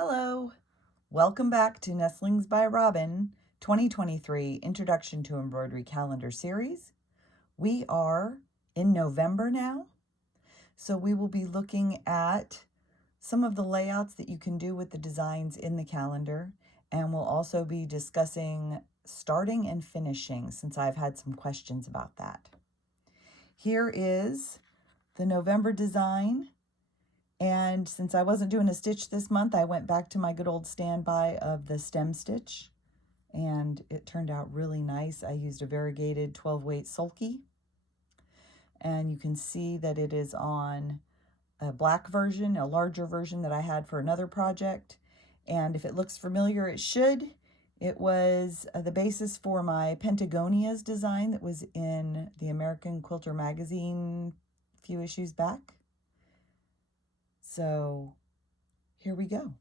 Hello, welcome back to Nestlings by Robin 2023 Introduction to Embroidery Calendar Series. We are in November now, so we will be looking at some of the layouts that you can do with the designs in the calendar, and we'll also be discussing starting and finishing since I've had some questions about that. Here is the November design. And since I wasn't doing a stitch this month, I went back to my good old standby of the stem stitch, and it turned out really nice. I used a variegated 12-weight sulky, and you can see that it is on a black version, a larger version that I had for another project. And if it looks familiar, it should. It was the basis for my Pentagonias design that was in the American Quilter magazine a few issues back. So here we go.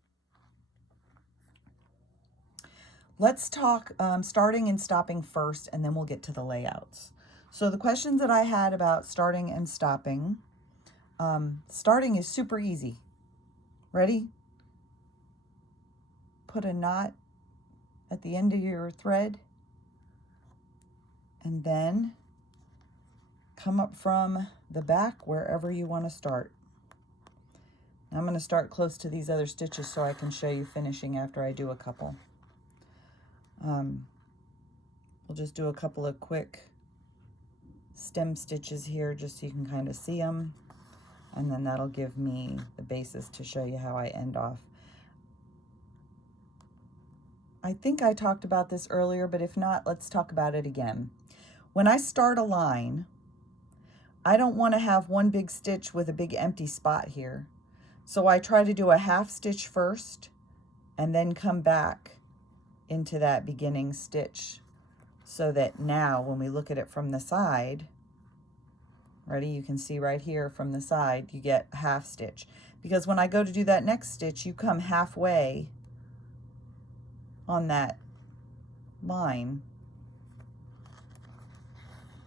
Let's talk starting and stopping first, and then we'll get to the layouts. So the questions that I had about starting and stopping, starting is super easy. Ready? Put a knot at the end of your thread, and then come up from the back wherever you want to start. I'm going to start close to these other stitches so I can show you finishing after I do a couple. We'll just do a couple of quick stem stitches here just so you can kind of see them, and then that'll give me the basis to show you how I end off. I think I talked about this earlier, but if not, let's talk about it again. When I start a line, I don't want to have one big stitch with a big empty spot here. So I try to do a half stitch first and then come back into that beginning stitch so that now when we look at it from the side, ready, you can see right here from the side, you get a half stitch. Because when I go to do that next stitch, you come halfway on that line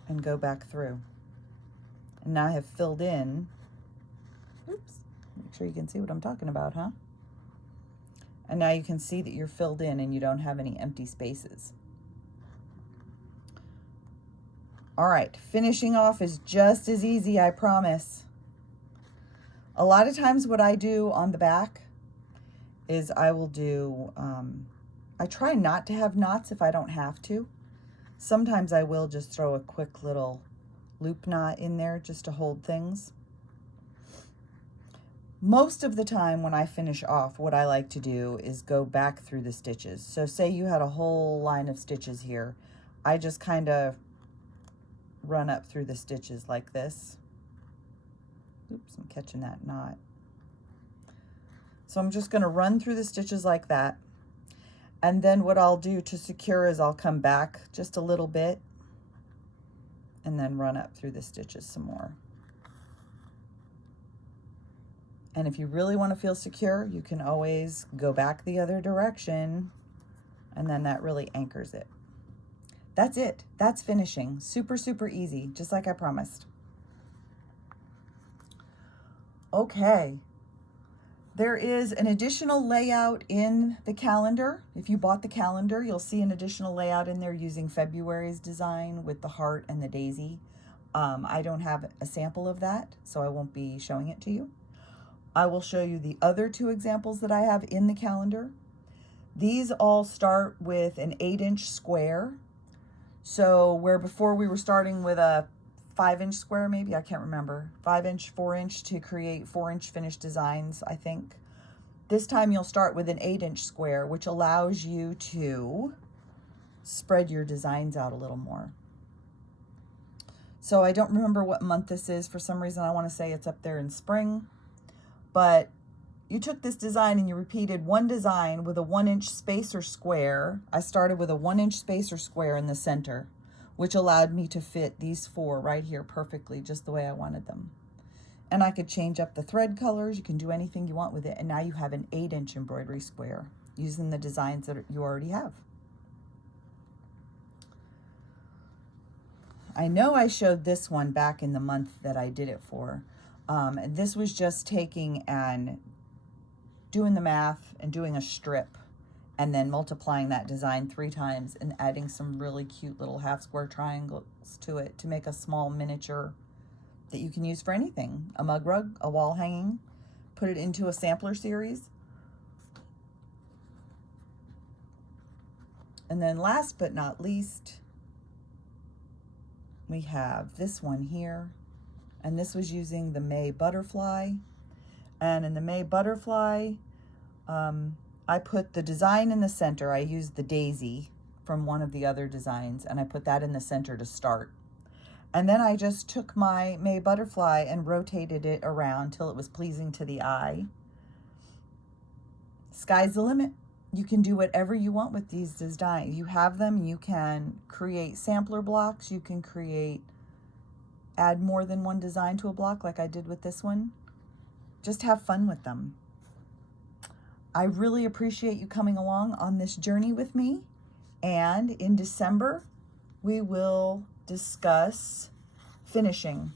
and go back through. And now I have filled in, oops. Make sure you can see what I'm talking about, huh? And now you can see that you're filled in and you don't have any empty spaces. All right, finishing off is just as easy, I promise. A lot of times what I do on the back is I will do, I try not to have knots if I don't have to. Sometimes I will just throw a quick little loop knot in there just to hold things. Most of the time when I finish off, what I like to do is go back through the stitches. So say you had a whole line of stitches here. I just kind of run up through the stitches like this. Oops, I'm catching that knot. So I'm just going to run through the stitches like that. And then what I'll do to secure is I'll come back just a little bit and then run up through the stitches some more. And if you really want to feel secure, you can always go back the other direction, and then that really anchors it. That's it. That's finishing. Super, super easy, just like I promised. Okay. There is an additional layout in the calendar. If you bought the calendar, you'll see an additional layout in there using February's design with the heart and the daisy. I don't have a sample of that, so I won't be showing it to you. I will show you the other two examples that I have in the calendar. These all start with an 8-inch square. So where before we were starting with a 5-inch square, maybe, I can't remember, 5-inch, 4-inch to create 4-inch finished designs, I think. This time you'll start with an 8-inch square, which allows you to spread your designs out a little more. So I don't remember what month this is. For some reason, I want to say it's up there in spring. But you took this design and you repeated one design with a 1-inch spacer square. I started with a 1-inch spacer square in the center, which allowed me to fit these 4 right here perfectly, just the way I wanted them. And I could change up the thread colors. You can do anything you want with it. And now you have an 8-inch embroidery square using the designs that you already have. I know I showed this one back in the month that I did it for. This was just taking an doing the math and doing a strip and then multiplying that design 3 times and adding some really cute little half square triangles to it to make a small miniature that you can use for anything. A mug rug, a wall hanging, put it into a sampler series. And then last but not least, we have this one here. And this was using the May butterfly. And in the May butterfly, I put the design in the center. I used the daisy from one of the other designs, and I put that in the center to start. And then I just took my May butterfly and rotated it around till it was pleasing to the eye. Sky's the limit. You can do whatever you want with these designs. You have them, you can create sampler blocks, you can add more than one design to a block like I did with this one. Just have fun with them. I really appreciate you coming along on this journey with me. And in December, we will discuss finishing,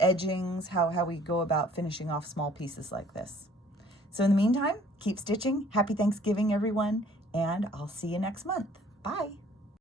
edgings, how we go about finishing off small pieces like this. So in the meantime, keep stitching. Happy Thanksgiving, everyone, and I'll see you next month. Bye.